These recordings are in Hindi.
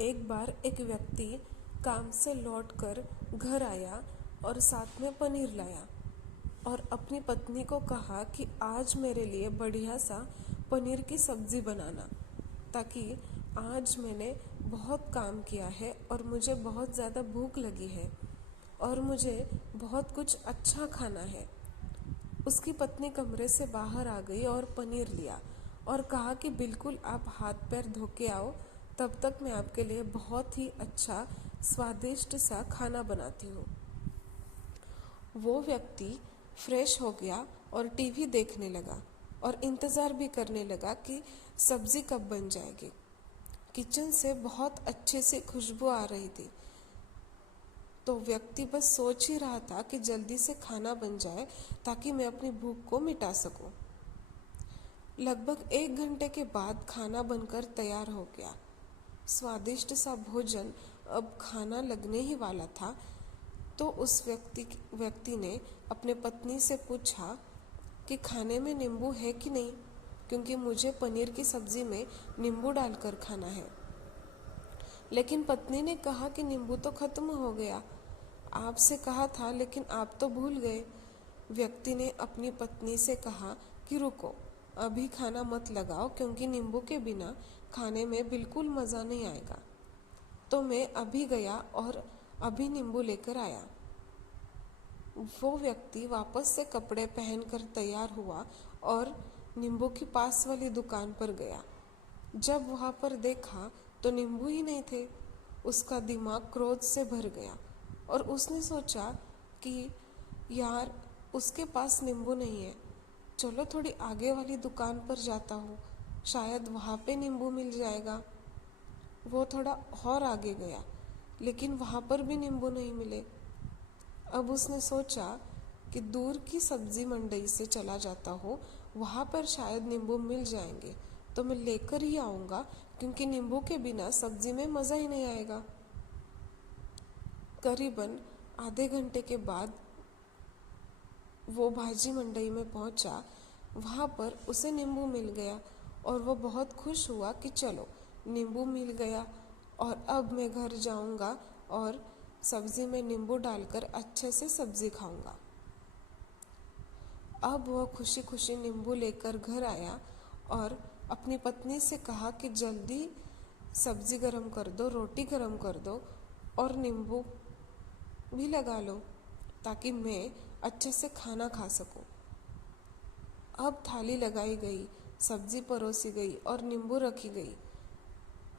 एक बार एक व्यक्ति काम से लौटकर घर आया और साथ में पनीर लाया और अपनी पत्नी को कहा कि आज मेरे लिए बढ़िया सा पनीर की सब्ज़ी बनाना, ताकि आज मैंने बहुत काम किया है और मुझे बहुत ज़्यादा भूख लगी है और मुझे बहुत कुछ अच्छा खाना है। उसकी पत्नी कमरे से बाहर आ गई और पनीर लिया और कहा कि बिल्कुल आप हाथ पैर धो के आओ, तब तक मैं आपके लिए बहुत ही अच्छा स्वादिष्ट सा खाना बनाती हूँ। वो व्यक्ति फ्रेश हो गया और टीवी देखने लगा और इंतज़ार भी करने लगा कि सब्ज़ी कब बन जाएगी। किचन से बहुत अच्छे से खुशबू आ रही थी, तो व्यक्ति बस सोच ही रहा था कि जल्दी से खाना बन जाए ताकि मैं अपनी भूख को मिटा सकूं। लगभग 1 घंटे के बाद खाना बनकर तैयार हो गया। स्वादिष्ट सा भोजन अब खाना लगने ही वाला था, तो उस व्यक्ति ने अपने पत्नी से पूछा कि खाने में नींबू है कि नहीं, क्योंकि मुझे पनीर की सब्ज़ी में नींबू डालकर खाना है। लेकिन पत्नी ने कहा कि नींबू तो ख़त्म हो गया, आपसे कहा था लेकिन आप तो भूल गए। व्यक्ति ने अपनी पत्नी से कहा कि रुको, अभी खाना मत लगाओ, क्योंकि नींबू के बिना खाने में बिल्कुल मज़ा नहीं आएगा। तो मैं अभी गया और अभी नींबू लेकर आया। वो व्यक्ति वापस से कपड़े पहनकर तैयार हुआ और नींबू की पास वाली दुकान पर गया। जब वहाँ पर देखा तो नींबू ही नहीं थे। उसका दिमाग क्रोध से भर गया और उसने सोचा कि यार, उसके पास नींबू नहीं है, चलो थोड़ी आगे वाली दुकान पर जाता हूँ, शायद वहाँ पे नींबू मिल जाएगा। वो थोड़ा और आगे गया, लेकिन वहाँ पर भी नींबू नहीं मिले। अब उसने सोचा कि दूर की सब्जी मंडी से चला जाता हूँ, वहाँ पर शायद नींबू मिल जाएंगे, तो मैं लेकर ही आऊँगा, क्योंकि नींबू के बिना सब्जी में मज़ा ही नहीं आएगा। करीबन आधे घंटे के बाद वो भाजी मंडी में पहुँचा। वहाँ पर उसे नींबू मिल गया और वो बहुत खुश हुआ कि चलो, नींबू मिल गया और अब मैं घर जाऊँगा और सब्ज़ी में नींबू डालकर अच्छे से सब्ज़ी खाऊँगा। अब वह खुशी खुशी नींबू लेकर घर आया और अपनी पत्नी से कहा कि जल्दी सब्ज़ी गरम कर दो, रोटी गरम कर दो और नींबू भी लगा लो, ताकि मैं अच्छे से खाना खा सकूं। अब थाली लगाई गई, सब्ज़ी परोसी गई और नींबू रखी गई।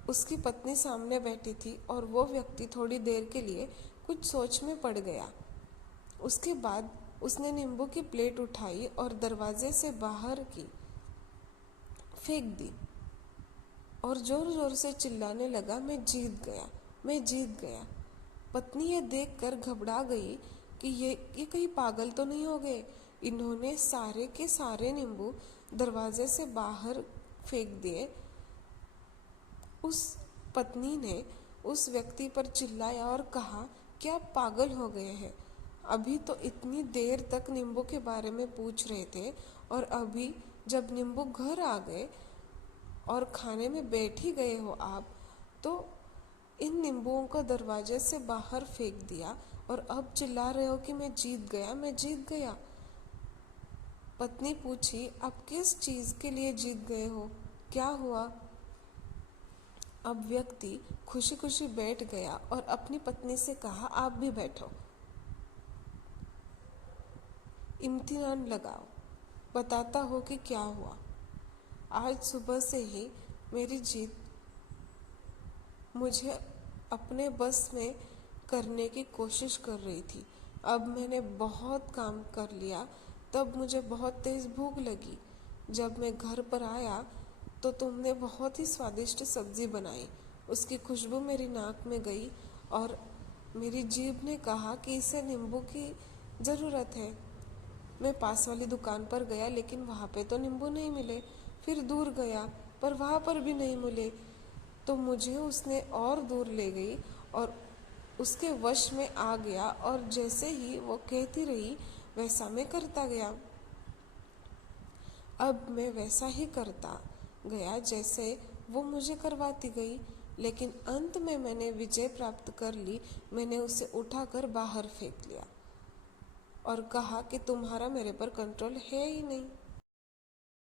उसकी पत्नी सामने बैठी थी और वो व्यक्ति थोड़ी देर के लिए कुछ सोच में पड़ गया। उसके बाद उसने नींबू की प्लेट उठाई और दरवाजे से बाहर की फेंक दी और ज़ोर ज़ोर से चिल्लाने लगा, मैं जीत गया, मैं जीत गया। पत्नी ये देखकर घबरा गई कि ये कहीं पागल तो नहीं हो गए। इन्होंने सारे के सारे नींबू दरवाजे से बाहर फेंक दिए। उस पत्नी ने उस व्यक्ति पर चिल्लाया और कहा कि आप पागल हो गए हैं। अभी तो इतनी देर तक नींबू के बारे में पूछ रहे थे और अभी जब नींबू घर आ गए और खाने में बैठ ही गए हो आप, तो इन नींबुओं को दरवाजे से बाहर फेंक दिया और अब चिल्ला रहे हो कि मैं जीत गया, मैं जीत गया। पत्नी पूछी, आप किस चीज़ के लिए जीत गए हो, क्या हुआ? अब व्यक्ति खुशी खुशी बैठ गया और अपनी पत्नी से कहा, आप भी बैठो, इम्तिहान लगाओ, बताता हो कि क्या हुआ। आज सुबह से ही मेरी जीत मुझे अपने बस में करने की कोशिश कर रही थी। अब मैंने बहुत काम कर लिया, तब मुझे बहुत तेज़ भूख लगी। जब मैं घर पर आया तो तुमने बहुत ही स्वादिष्ट सब्ज़ी बनाई। उसकी खुशबू मेरी नाक में गई और मेरी जीभ ने कहा कि इसे नींबू की ज़रूरत है। मैं पास वाली दुकान पर गया, लेकिन वहाँ पे तो नींबू नहीं मिले। फिर दूर गया, पर वहाँ पर भी नहीं मिले। तो मुझे उसने और दूर ले गई और उसके वश में आ गया और जैसे ही वो कहती रही वैसा मैं करता गया। अब मैं वैसा ही करता गया जैसे वो मुझे करवाती गई, लेकिन अंत में मैंने विजय प्राप्त कर ली। मैंने उसे उठाकर बाहर फेंक लिया और कहा कि तुम्हारा मेरे पर कंट्रोल है ही नहीं।